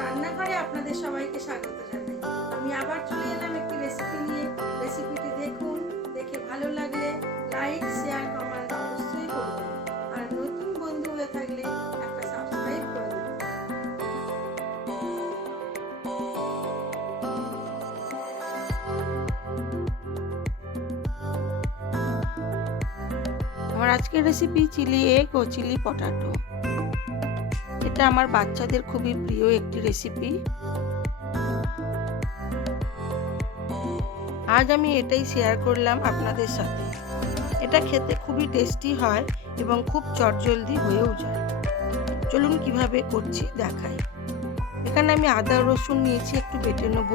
রান্নাঘরে আপনাদের সবাইকে স্বাগত জানাই। আমি আবার চলে এলাম একটি রেসিপি নিয়ে। রেসিপিটি দেখুন, দেখে ভালো লাগলে লাইক শেয়ার কমেন্ট অবশ্যই করবেন আর নতুন বন্ধু হয়ে থাকলে করে আমার আজকের রেসিপি চিলি এগ ও চিলি পটাটো এটা আমার বাচ্চাদের খুবই প্রিয় একটি রেসিপি আজ আমি এটাই শেয়ার করলাম আপনাদের সাথে। এটা খেতে খুবই টেস্টি হয় এবং খুব চটজলদি হয়েও যায়। চলুন কীভাবে করছি দেখাই। এখানে আমি আদা, রসুন নিয়েছি, একটু বেটে নেব।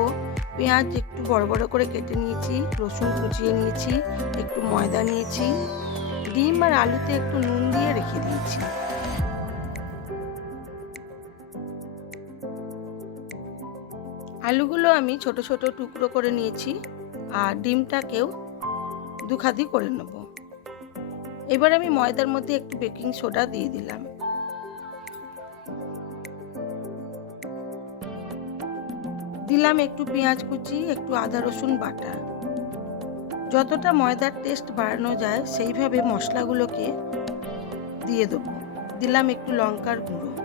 পেঁয়াজ একটু বড় বড় করে কেটে নিয়েছি, রসুন কুচিয়ে নিয়েছি, একটু ময়দা নিয়েছি। ডিম আর আলুতে একটু নুন দিয়ে রেখে দিয়েছি। আলুগুলো আমি ছোট ছোট টুকরো করে নিয়েছি আর ডিমটাকেও দুখাদি করে নেব। এবার আমি ময়দার মধ্যে একটু বেকিং সোডা দিয়ে দিলাম। দিলাম একটু পেঁয়াজ কুচি, একটু আদা রসুন বাটা। যতটা ময়দার টেস্ট বাড়ানো যায়, সেইভাবে মশলাগুলোকে দিয়ে দেবো। দিলাম একটু লঙ্কার গুঁড়ো।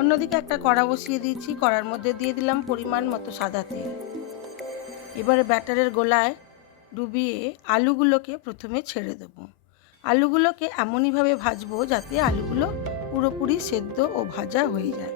অন্যদিকে একটা কড়া বসিয়ে দিয়েছি, কড়ার মধ্যে দিয়ে দিলাম পরিমাণ মতো সাদা তেল। এবারে ব্যাটারের গোলায় ডুবিয়ে আলুগুলোকে প্রথমে ছেড়ে দেব। আলুগুলোকে এমনইভাবে ভাজবো যাতে আলুগুলো পুরোপুরি সেদ্ধ ও ভাজা হয়ে যায়।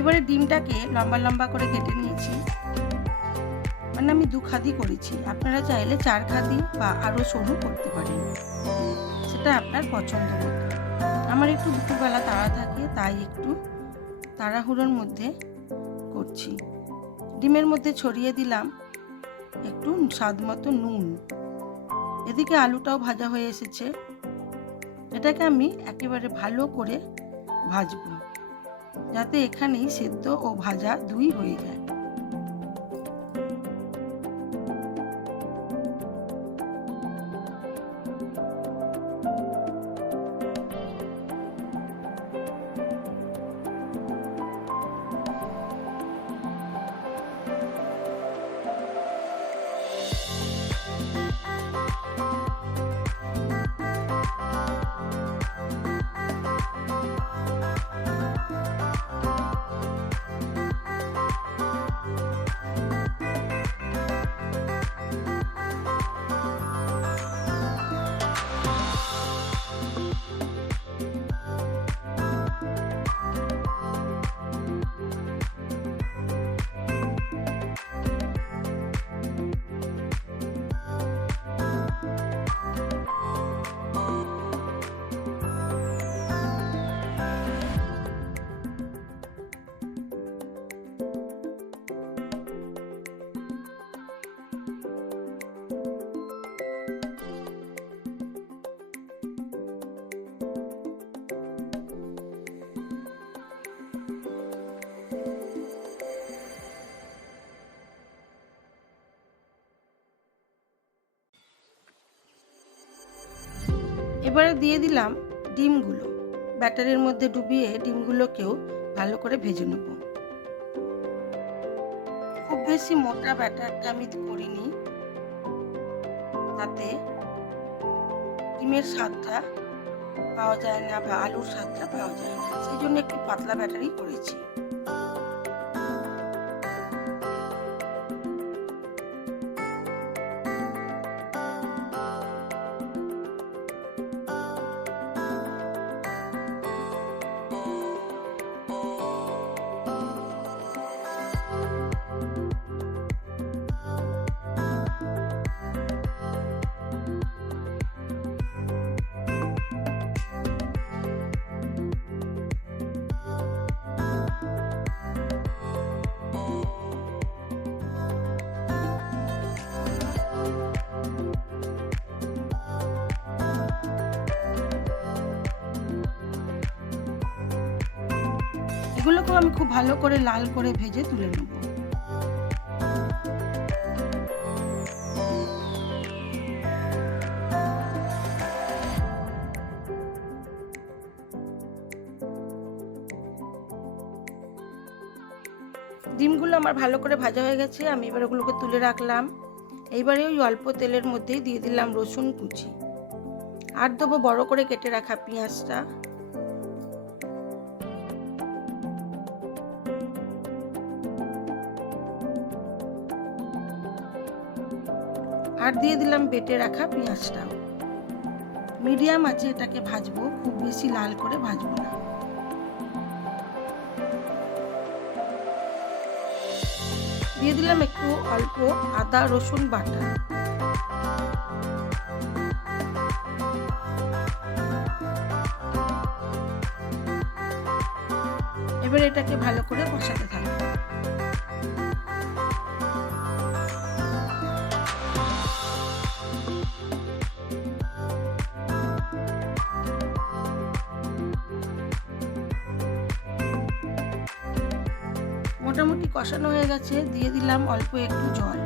এবারে ডিমটাকে লম্বা লম্বা করে কেটে নিয়েছি। মানে আমি দু খাদি করেছি। আপনারা চাইলে চার খাদি বা আরও সরু করতে পারেন। সেটা আপনার পছন্দ মতো। আমার একটু দুপুরবেলা তাড়া থাকে, তাই একটু তাড়াহুড়োর মধ্যে করছি। ডিমের মধ্যে ছড়িয়ে দিলাম একটু স্বাদ মতো নুন। এদিকে আলুটাও ভাজা হয়ে এসেছে। এটাকে আমি একেবারে ভালো করে ভাজবো। যাতে এখানেই সেদ্ধ ও ভাজা দুই হয়ে যায়। এবারে দিয়ে দিলাম ডিমগুলো। ব্যাটারের মধ্যে ডুবিয়ে ডিমগুলোকেও ভালো করে ভেজে নেব। খুব বেশি মোটা ব্যাটারটা আমি করিনি। তাতে ডিমের স্বাদটা পাওয়া যায় না বা আলুর স্বাদটা পাওয়া যায় না। সেই জন্য একটু পাতলা ব্যাটারই করেছি। এগুলোকেও আমি খুব ভালো করে লাল করে ভেজে তুলে নেব। ডিমগুলো আমার ভালো করে ভাজা হয়ে গেছে, আমি এবার ওগুলোকে তুলে রাখলাম। এইবারে ওই অল্প তেলের মধ্যেই দিয়ে দিলাম রসুন কুচি। আর দেবো বড় করে কেটে রাখা পেঁয়াজটা। আর দিয়ে দিলাম বেটে রাখা পেঁয়াজটাও। মিডিয়াম আছে এটাকে ভাজবো, খুব বেশি লাল করে ভাজবো না। দিয়ে দিলাম একটু অল্প আদা, রসুন বাটা। এবার এটাকে ভালো করে কষাতে থাকব। মোটামুটি কষানো হয়ে গেছে দিয়ে দিলাম অল্প একটু জল।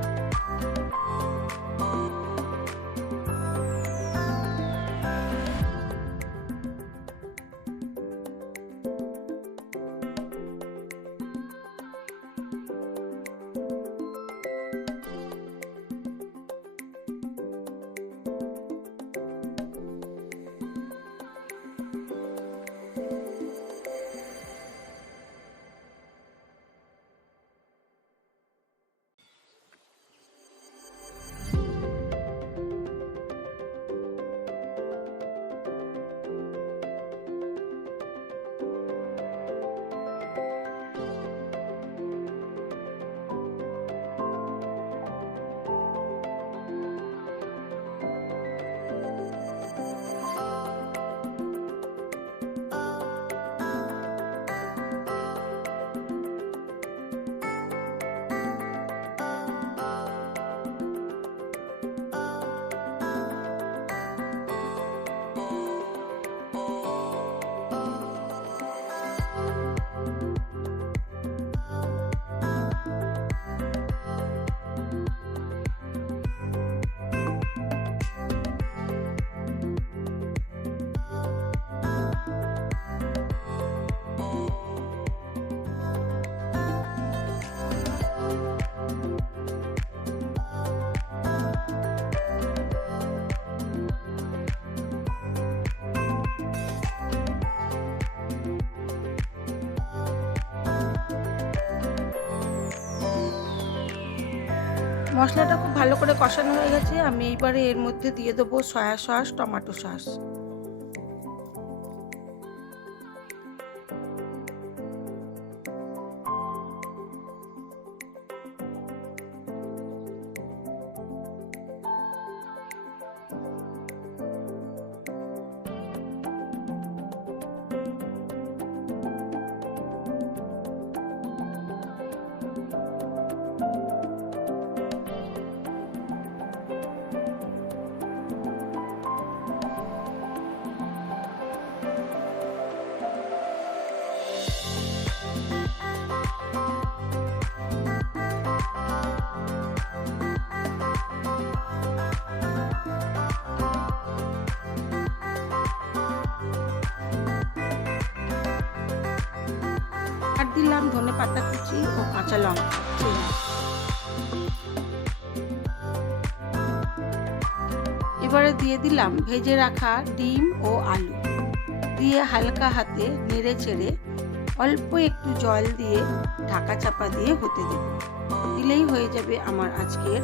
মশলাটা খুব ভালো করে কষানো হয়ে গেছে। আমি এইবারে এর মধ্যে দিয়ে দেবো সয়া সস, টমেটো সস। দিলাম ধনে পাতা কুচি ও কাঁচা লঙ্কা। এবারে দিয়ে দিলাম ভেজে রাখা ডিম ও আলু। দিয়ে হালকা হাতে নেড়ে চেড়ে অল্প একটু জল দিয়ে ঢাকা চাপা দিয়ে হতে দেব। দিলেই হয়ে যাবে আমার আজকের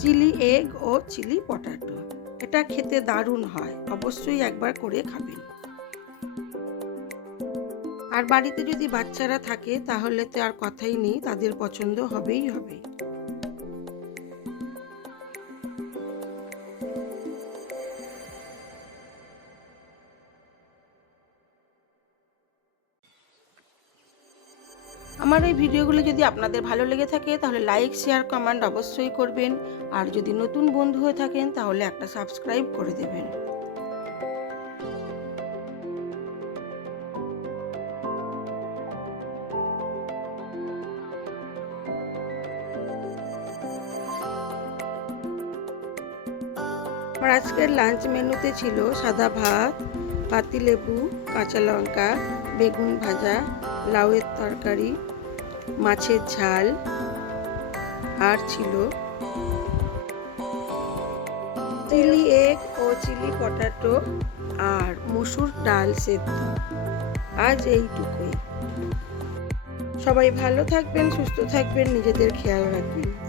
চিলি এগ ও চিলি পটাটো। এটা খেতে দারুণ হয়। অবশ্যই একবার করে খাবেন। আর বাড়িতে যদি বাচ্চারা থাকে, তাহলে তো আর কথাই নেই, তাদের পছন্দ হবেই হবে। আমার এই ভিডিওগুলো যদি আপনাদের ভালো লেগে থাকে, তাহলে লাইক, শেয়ার, কমেন্ট অবশ্যই করবেন। আর যদি নতুন বন্ধু হয়ে থাকেন, তাহলে একটা সাবস্ক্রাইব করে দেবেন। আমার আজকের লাঞ্চ মেনুতে ছিল সাদা ভাত পাতিলেবু কাঁচা লঙ্কা, বেগুন ভাজা, লাউয়ের তরকারি, মাছের ঝাল, আর ছিল চিলি এগ ও চিলি পটাটো আর মসুর ডাল সেদ্ধ। আজ এইটুকুই। সবাই ভালো থাকবেন, সুস্থ থাকবেন, নিজেদের খেয়াল রাখবেন।